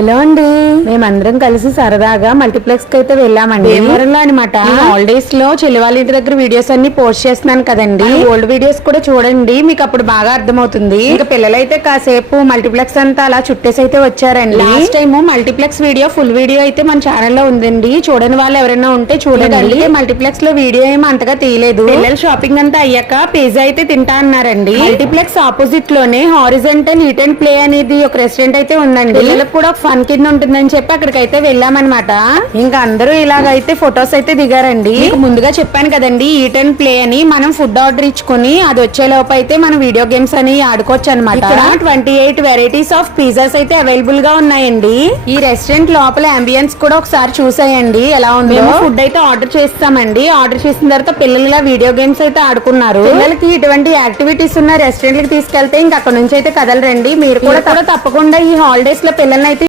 ఎలా అండి మేమందరం కలిసి సరదాగా మల్టీప్లెక్స్ కి అయితే వెళ్ళామండి. భీమవరంలో అనమాట. హాలిడేస్ లో చెల్లి వాళ్ళ ఇంటి దగ్గర వీడియోస్ అన్ని పోస్ట్ చేస్తున్నాను కదండి. ఓల్డ్ వీడియోస్ కూడా చూడండి, మీకు అప్పుడు బాగా అర్థమవుతుంది. ఇంకా పిల్లలైతే కాసేపు మల్టీప్లెక్స్ అంతా అలా చుట్టేసి అయితే వచ్చారండి. Last time multiplex video full video అయితే మన ఛానల్ లో ఉందండి, చూడని వాళ్ళు ఎవరైనా ఉంటే చూడండి. మల్టీప్లెక్స్ లో వీడియో ఏమో అంతగా తీయలేదు. పిల్లలు షాపింగ్ అంతా అయ్యాక పిజ్జా అయితే తింటా అన్నారండి. మల్టీప్లెక్స్ ఆపోజిట్ లోనే హారిజంటల్ ఈట్ అండ్ ప్లే అనేది ఒక రెస్టారెంట్ అయితే ఉందండి. పిల్లలకు కూడా ఫన్ కింద ఉంటుందని చెప్పి అక్కడికైతే వెళ్ళామన్నమాట. ఇంకా అందరూ ఇలాగైతే ఫొటోస్ అయితే దిగారండి. మీకు ముందుగా చెప్పాను కదండి ఈట్ అండ్ ప్లే అని. మనం ఫుడ్ ఆర్డర్ ఇచ్చుకుని అది వచ్చే లోపు అయితే మనం వీడియో గేమ్స్ అని ఆడుకోవచ్చు అనమాట. ఇక్కడ 28 వెరైటీస్ ఆఫ్ పిజ్జాస్ అయితే అవైలబుల్ గా ఉన్నాయండి. ఈ రెస్టారెంట్ లోపల అంబియన్స్ కూడా ఒకసారి చూసాయండి ఎలా ఉంది. ఫుడ్ అయితే ఆర్డర్ చేస్తామండి. ఆర్డర్ చేసిన తర్వాత పిల్లలుగా వీడియో గేమ్స్ అయితే ఆడుకున్నారు. పిల్లలకి ఇటువంటి యాక్టివిటీస్ ఉన్న రెస్టారెంట్ కి తీసుకెళ్తే ఇంకా అక్కడ నుంచి అయితే కదలరండి. మీరు కూడా తప్పకుండా ఈ హాలిడేస్ లో పిల్లల్ని అయితే